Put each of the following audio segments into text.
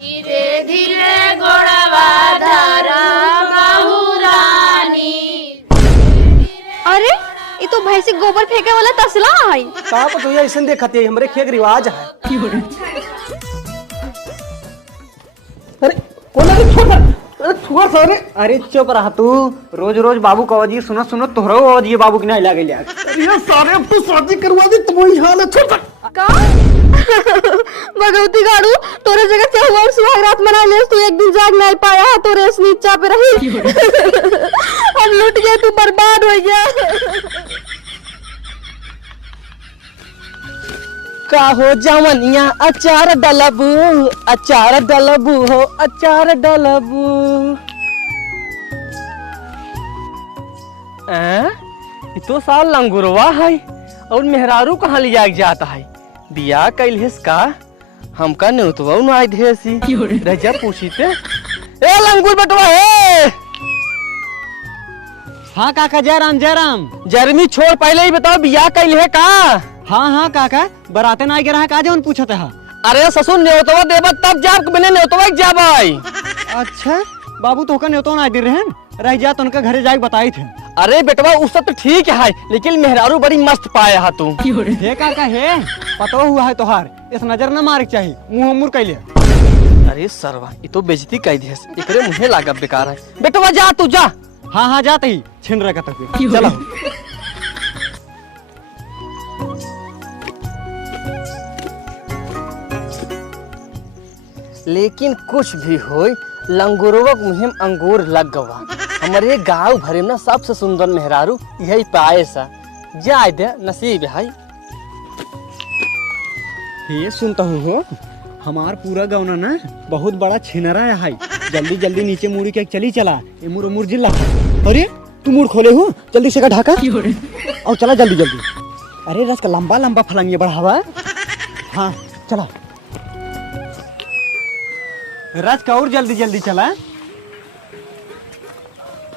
धीरे धीरे गोड़वा धरा बहुरानी। अरे ये तो भैंसी गोबर फेंके वाला तसला है। का तो ऐसा देखते हमरे खेत रिवाज है। अरे कौन है छोड़ अरे छुआ सारे। अरे चुप रहा तू, रोज रोज बाबू का आवाज सुनो सुनो तोहरो आवाज ये बाबू की नहीं लागे लिया। अरे सारे अब तू शादी करवा दे तो वही हाल है। छोड़ का भगवती गाड़ू तोरे जगह से हुआ सुहाग रात मना ले, तू एक दिन जाग नहीं पाया तोरे नीचा पे रही। हम लूट गए, तू बर्बाद हो गया। का हो जवनिया अचार डलबू, अचार डलबू हो अचार डलबू। ये तो साल लंगुरवा है और मेहरारू कहाँ लिया जाता है। बिया कैलहेस का हमका न्योतवा आई धेसी रजा पूछी थे। ए लंगुर बटवा है। हाँ काका जयराम जयराम। जर्मी छोड़ पहले ही बताओ बिया कैलहे का। हाँ हाँ काका बराते ना गिरा का जौन पूछते है। अरे ससुर न्योतवा देबा तब जाब बिना न्योतवा जाब आई। अच्छा बाबू तो का न्योतो ना दे रहे रह जा तो उनका घरे जाके बताई थे। अरे बेटवा उस सब तो ठीक है लेकिन मेहरारू बड़ी मस्त पाया है तू। हे काका हे पतो हुआ है तोहार, इस नजर न मारे चाहिए मुंह मुर कैले। अरे सरवा ये तो बेइज्जती कह दिया, एकरे मुंहे लागा बेकार है। बेटवा जा तू जा। हाँ हाँ जाते ही छिन रहा तक चलो। लेकिन कुछ भी हो लंगूरवा मुहिम अंगूर लग गवा। हमारे गांव भरे में सबसे सुंदर मेहरारू यही पाए सा जाए दे नसीब है। ये सुनता हूँ हो हमार पूरा गाँव ना बहुत बड़ा छिनरा है। जल्दी जल्दी नीचे मुड़ी के चली चला ये मुड़ मुड़ जिला। अरे तू मुड़ खोले हो जल्दी से का ढाका और चला जल्दी जल्दी। अरे रस का लंबा लंबा फलंग ये बढ़ावा। हाँ चला रस का और जल्दी जल्दी चला।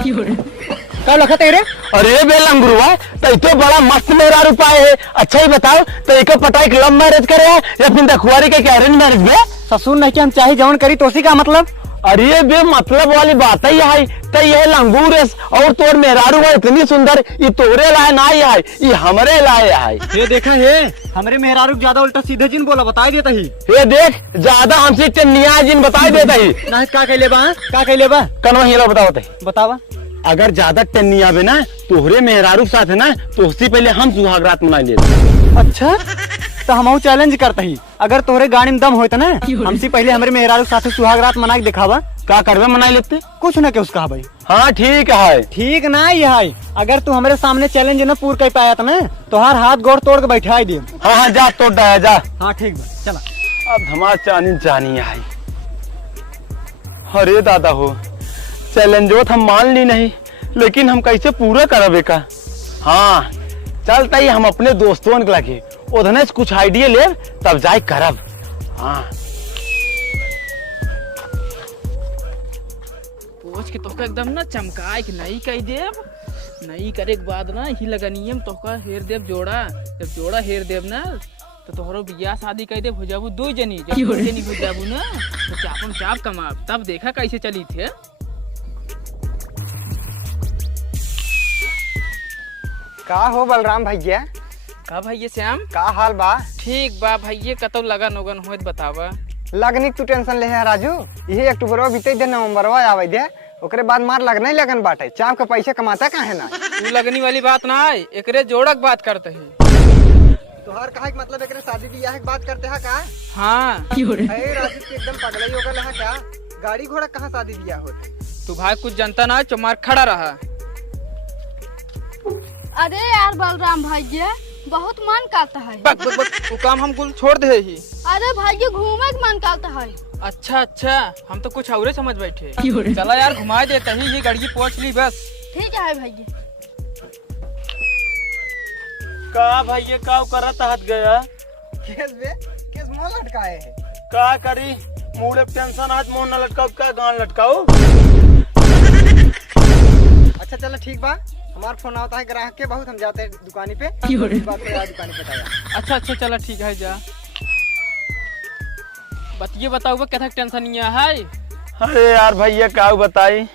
क्या लगा तेरे। अरे बे लंगूरवा तो इतो बड़ा मस्त मेहरारू पाए है। अच्छा ही बताओ तो एक पता एक लव मैरिज करे है या फिर दखुआरी के अरेंज मैरिज में। ससुर नहीं कि हम चाहे जवन करी तोसी का मतलब। अरे बे मतलब वाली बात ही है तो ये लंगूर और तोर मेहरारू है इतनी सुंदर ये तोरे लाए ना है ये हमरे लाए है। ये देखा है हमरे मेहरारू ज्यादा उल्टा सीधे जिन बोला बता देता ही। ये देख ज्यादा हमसे टनिया जिन बता देता ही ना का कहले बा कनवा हीरा बताओ बतावा। अगर ज्यादा टनिया बे ना तोहरे मेहरारू के साथ है ना तो उससे पहले हम सुहाग रात मना लेते। अच्छा तो हम चैलेंज करते ही अगर तोहरे गाड़ी में दम होता ना हमसे पहले हमारे मेहरारू के साथ सुहाग रात मना के दिखावा। का करवे मना लेते कुछ ना के उसका भाई। हाँ ठीक है। ठीक ना है अगर तू हमारे सामने चैलेंज न पूरा कर पाया था ना तो हर हाथ गोड़ तोड़ के बैठा दिए। हाँ हाँ जा तोड़ दे जा। हाँ ठीक बा चला। अब हमारा चानी जानी है। अरे दादा हो चैलेंजो हम मान ली नहीं लेकिन हम कैसे पूरा करबे का। हाँ चलता ही हम अपने दोस्तों के लगे उधने से कुछ आइडिया ले तब जाए करब। हाँ पोछ के तोका एकदम ना चमकाए कि नहीं कह देव। नहीं करे के बाद ना ही लगनियम तोका हेर देव जोड़ा। जब जोड़ा हेर देव ना तो तोहरो बियाह शादी कह देव हो जाबू दो जनी। जब दो जनी हो जाबू ना तो चापन चाप कमाब तब देखा कैसे चली थे। का हो बलराम भैया। का भैया श्याम का हाल बा। ठीक बा भैया कतौ लगन उगन होत बतावा। लगनी तू टेंशन ले है राजू यही अक्टूबर बीते दे नवंबर आवे दे ओकरे बाद मार लगना ही लगन बाटे चाप के पैसे कमाता काहे ना। तू लगनी वाली बात ना है एकरे जोड़क बात करते है। तोहर कहे के मतलब एकरे शादी ब्याह की बात करते है का। हाँ अरे राजू के एकदम पगला हो गया है क्या। गाड़ी घोड़ा कहाँ शादी ब्याह होते। तू भाई कुछ जनता ना चमार खड़ा रहा। अरे यार बलराम भैया बहुत मन करता है। बक बक बक वो काम हम कुल छोड़ दे ही। अरे भैया घूमे के मन करता है। अच्छा अच्छा हम तो कुछ और समझ बैठे। चला यार घुमा देता ही ये गाड़ी पहुंच ली बस। ठीक है भैया। का भैया का करत हाथ गया केस मुंह लटकाए है। का करी मुड़े टेंशन आज मुंह न लटकाओ का गान लटकाओ। अच्छा चलो ठीक बा हमारा फोन आता है ग्राहक के बहुत हम जाते हैं दुकानी पे। बात पे दुकानी पे। अच्छा अच्छा चला ठीक है जा। बतिए बताओ क्या टेंशन नहीं है। अरे यार भैया का बताई,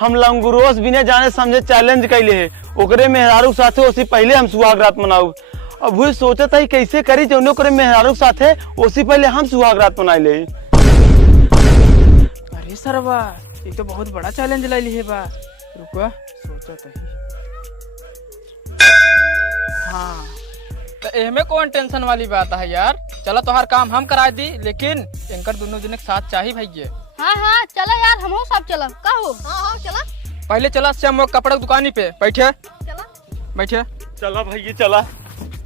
हम लंगुरोस बिना जाने समझे चैलेंज कैले है ओकरे मेहरारू साथे उसी पहले हम सुहाग रात मनाऊ। अब वही सोचता ही कैसे करी जो ओकरे मेहरारू साथे उसी पहले हम सुहाग रात मनाई ले। अरे सरवा ये तो बहुत बड़ा चैलेंज ले ली है बा। रुको सोचा तो ही। हाँ तो एहमे कौन टेंशन वाली बात है यार। चलो तो हर काम हम करा दी, लेकिन इनकर दोनों दिन साथ चाहिए भैया। हाँ हाँ चला यार, हम सब चला का हो। हाँ चला पहले चला श्याम कपड़ा की दुकानी पे बैठे। चला बैठे चला भैया चला,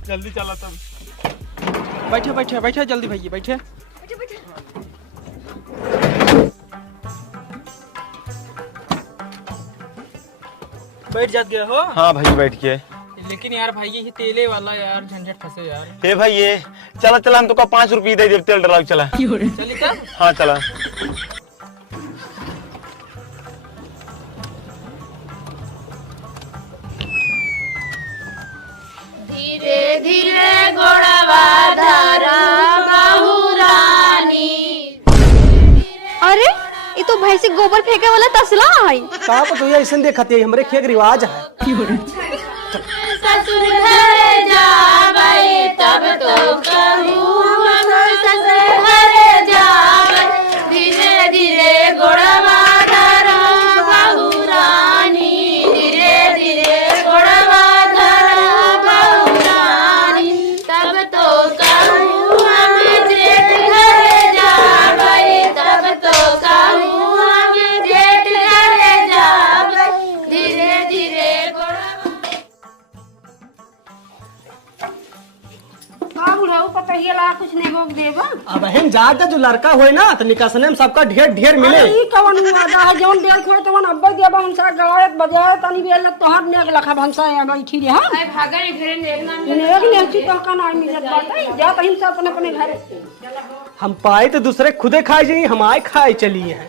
जल्दी चला तब। बैठे बैठे बैठे जल्दी भैया बैठे। बैठ जात गए हो। हाँ भैया बैठ के। लेकिन यार भाई ये तेले वाला यार झंझट फंसे यार। हे भैया चला चला, हम तो का 5 रुपये दे दे तेल डला चला। चलिए तब। हाँ चला। धीरे धीरे गोड़वा धरा बहुरानी। अरे ये तो भैंसी गोबर फेंके वाला तसला है। का तो ऐसा देखते हमरे खेत रिवाज है। ससुर घर जावई तब तो कहूँ हम ससुर घर जावई। धीरे धीरे गोड़वा धरा बहुरानी। धीरे धीरे गोड़वा धरा बहुरानी। तब तो कहूँ हम जेठ घर जावई। तब तो कहूँ हम जेठ घर जावई। धीरे धीरे गोड़वा कुछ नहीं भोग देबा। अब हम जाते जो लड़का होए ना तो निकासने में सबका ढेर ढेर मिले। ई कवन वादा है जौन देल खोय तवन अब्बे देबा हमसा गायत बजाय तनी बेल तोहर नेक लखा भंसा या बैठी रे। हां आई भागा रे घरे देखना नेक नेक तो का ना मिलत बाटे जा त हम सब अपने अपने घर। हम पाए तो दूसरे खुदे खाए जाइए, हम आए खाए चलिए हैं।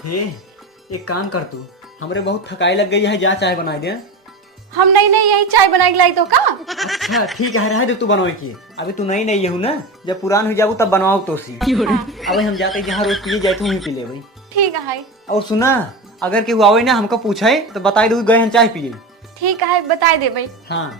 हे एक काम कर तू, हमरे बहुत थकाई लग गई है, जा चाय बनाई दे। हम नहीं नहीं यही चाय बना के लाई तो का। अच्छा ठीक है, रह दे तू बनवाई की। अभी तू नई नई हूँ ना, जब पुरान हो जाऊ तब बनवाओ तो सी। अब हम जाते जहाँ रोज पिए जाते वहीं पी ले भाई। ठीक है। और सुना, अगर केहू आवे ना हमको पूछे तो बताई दू गए हम चाय पिए। ठीक है बता दे भाई। हाँ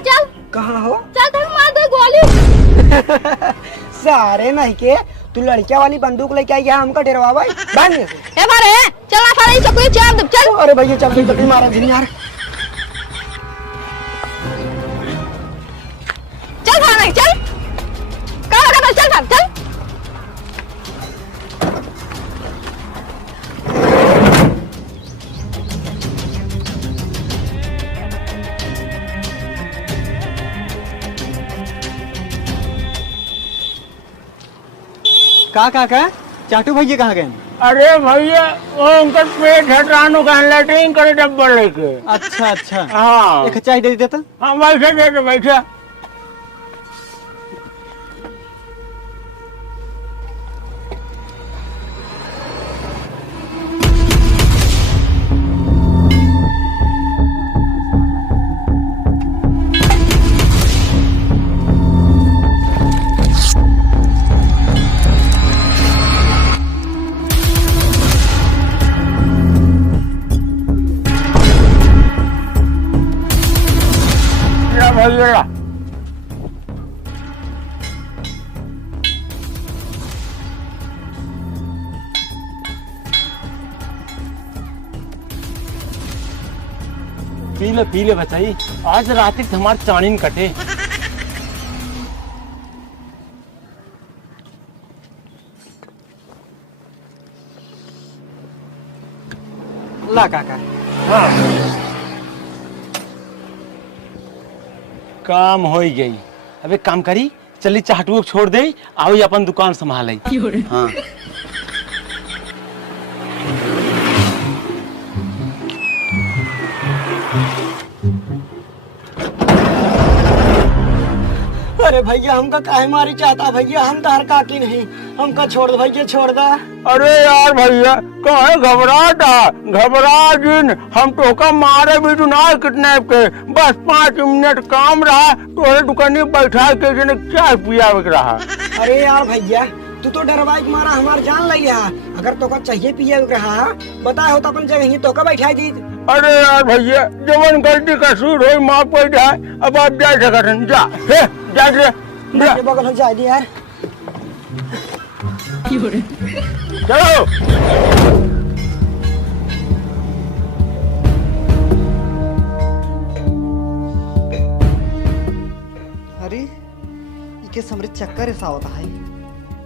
चल कहां हो? चल तक मार दे गोली। सारे नहीं के तू लड़किया वाली बंदूक लेके आई है हमका डरवा भाई। बांध में से ए मारे चल ना सारे सब कोई चार दे चल। अरे भैया चल जल्दी मारा जी यार। चल भाग चल कहां का चल भाग चल। का चाटू भैया कहाँ गए? अरे भैया वो उनका पेट हटानो का लैट्रिन करे डब्बा लेके। अच्छा अच्छा हाँ एक चाय दे देता। हाँ बैठे दे बैठे। भैया पी ले बचाई, आज रात तक हमारे चाणीन कटे। ला काका। हाँ काम हो गई। अबे काम करी, चली चाटू छोड़ दे, आओ अपन दुकान संभाल। हाँ अरे भैया हमका काहे मारी चाहता भैया, हम तार काकी नहीं, हमका छोड़ दो भैया, छोड़ दा। अरे यार भैया कहे घबराता, घबरा जिन, हम तो का मारे भी ना किडनैप के, बस 5 मिनट काम रहा तो दुकानी बैठा के जने चाय पिया रहा। अरे यार भैया तू तो डरवाई के मारा हमार जान लिया, अगर तो का चाहिए पिए रहा बताए हो तो अपन जगह ही तो का बैठा दी। अरे यार भैया जवन गलती का सूर हो माफ कर जाए, अब आप जा सकते जा हे जा रे मेरे बगल में जा दी यार। चलो अरे इके समृत चक्कर ऐसा होता है,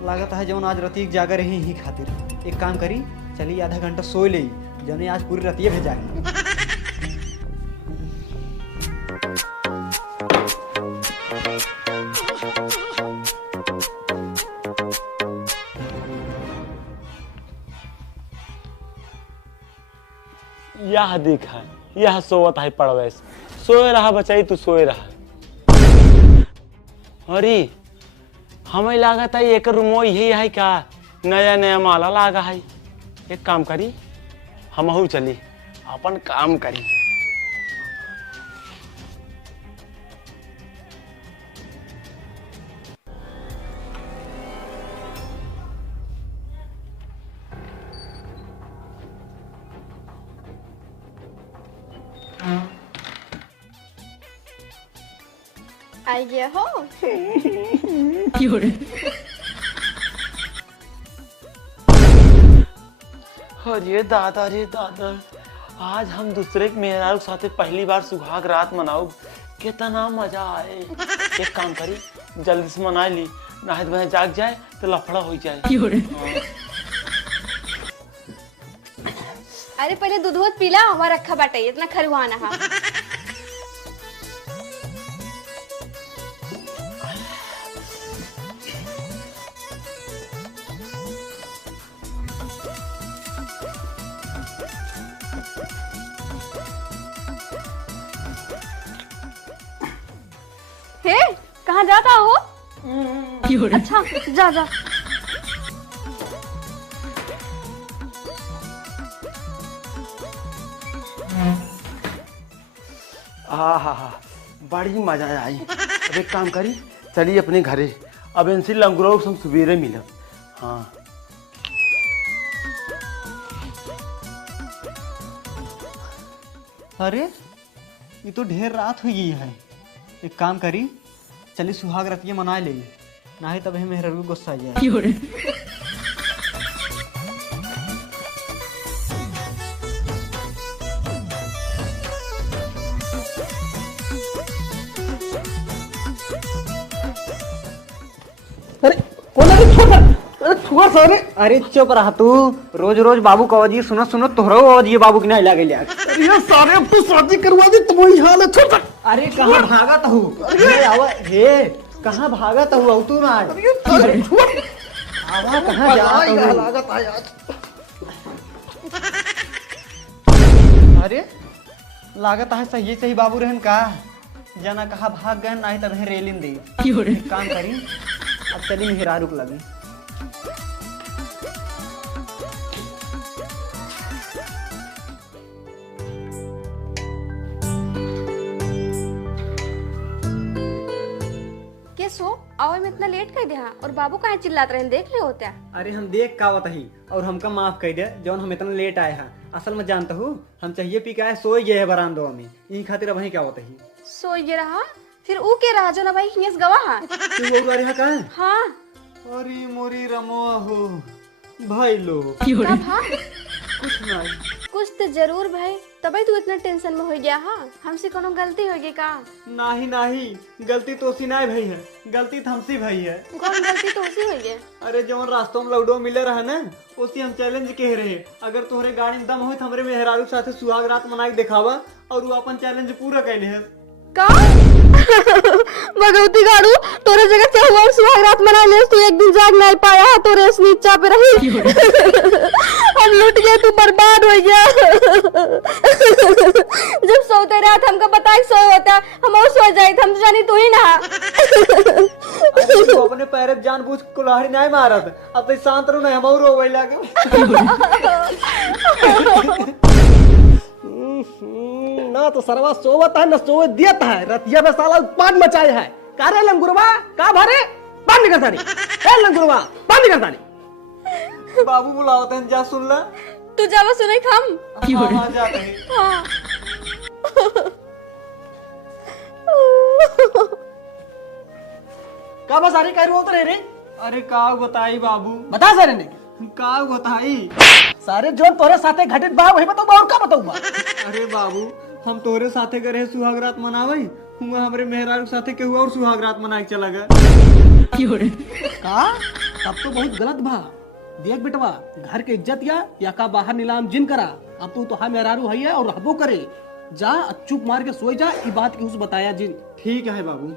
लागत है जवन आज रती जागर रही ही खातिर। एक काम करी चली आधा घंटा सोए ले, जने आज पूरी रतिये भेजागी। यह देखा, यह सोवत है पड़वेश, सोए रहा बचाई तू सोए रहा। अरे हमें लागत है एक रूमो यही है का, नया नया माला लागा है। एक काम करी हमहू चली अपन काम करी। आइए हो। अरे दादा रे दादा, आज हम दूसरे के मेहरारू के साथे पहली बार सुहाग रात मनाओ, कितना मजा आए। एक काम करी जल्दी से मना ली, नाहित बहन जाग जाए तो लफड़ा हो जाए। अरे पहले दूध पीला, हमारा रखा बाटे इतना खरुआना है। हे कहाँ जाता हो? अच्छा जा जा। बड़ी मजा आई। अब एक काम करी चलिए अपने घरे, अब इनसे लंगुरो हम सवेरे मिलब। हाँ अरे ये तो ढेर रात हो गई है, एक काम करी चली सुहाग रतिये मना ले, ना ही तब मेहर गुस्सा आ जाए। अरे चुप रहा तू, रोज रोज बाबू का आवाज सुनो सुनो तोहरा आवाज बाबू की नहीं लागे। ये सारे अब तो शादी करवा दी तो वही हाल है। छोड़ अरे कहाँ भागत हूँ, हे कहाँ भागत हूँ तू ना, आवा कहाँ जा। अरे लागत है सही सही बाबू रहन का, जना कहा भाग गए नहीं तब रेलिन दे। काम करी अब चली मेहरा रुक लगी। सो आओ में इतना लेट कर दिया और बाबू कहाँ चिल्लाते रहे, देख ले होता। अरे हम देख का बताही और हमका माफ कर दे जौन हम इतना लेट आए हैं। असल में जानता हूँ हम चाहिए पी के आए सोई गए है बरामदो में, यही खातिर अब क्या होता ही सो ये रहा। फिर ऊ के रहा जो ना भाई खियस गवाह तू वो रहा का। हाँ अरे मोरी रमो हो भाई लोग कुछ नहीं, कुछ तो जरूर भाई, तभी तू इतना टेंशन में हो गया। हाँ हमसे कोनो गलती हो गई का? नहीं नहीं गलती तो सी नहीं भाई है, गलती तो हमसे भाई है। कौन गलती तो उसी हुई है? अरे जौन रास्तों में लौडो मिले रहा ना उसी हम चैलेंज कह रहे, अगर तोहरे गाड़ी में दम हो तो हमरे मेहरारू साथे सुहाग रात मना के दिखावा और वो अपन चैलेंज पूरा कैले है। का भगवती गाड़ू तोरे जगह चाहू और सुहाग रात मना ले, तू एक दिन जाग नहीं पाया तो रेस नीचा पे रही। हम लूट गए, तू बर्बाद हो गया। जब सोते रात हमको बता के सो होता, हम और सो जाए, हम तो जानी तू ही ना। तू अपने पैर जानबूझ कुल्हाड़ी नहीं मारत, अब तो शांत रहो नहीं, हम और रोवे लागे। ना तो सरवा सोवत है, न सोवे दियत है, रतिया में साला उत्पाद मचाए है। का रे लंगुरवा, का भरे बंद करता नहीं, ए लंगुरवा बंद करता नहीं। बाबू बुलावते हैं, जा सुन ला। तू जावा सुने हम। हाँ, जाते हैं। का बसारी कह रहे हो तो रे? अरे का बताई बाबू, बता सारे ने का बताई। सारे जो तोरे साथे घटित बा वही बताऊ, और का बताऊ बा। अरे बाबू, हम तोरे साथे करे सुहाग रात मनावई, हुआ हमरे मेहरारू साथे के हुआ और सुहाग रात मनाए चला गया। का तब तो बहुत गलत बा। देख बेटवा, घर के इज्जत या का बाहर नीलाम जिन करा। अब तू तो मेहरारू है और रहबो करे। जा चुप मार के सोई जा, ई बात की उस बताया जिन। ठीक है बाबू।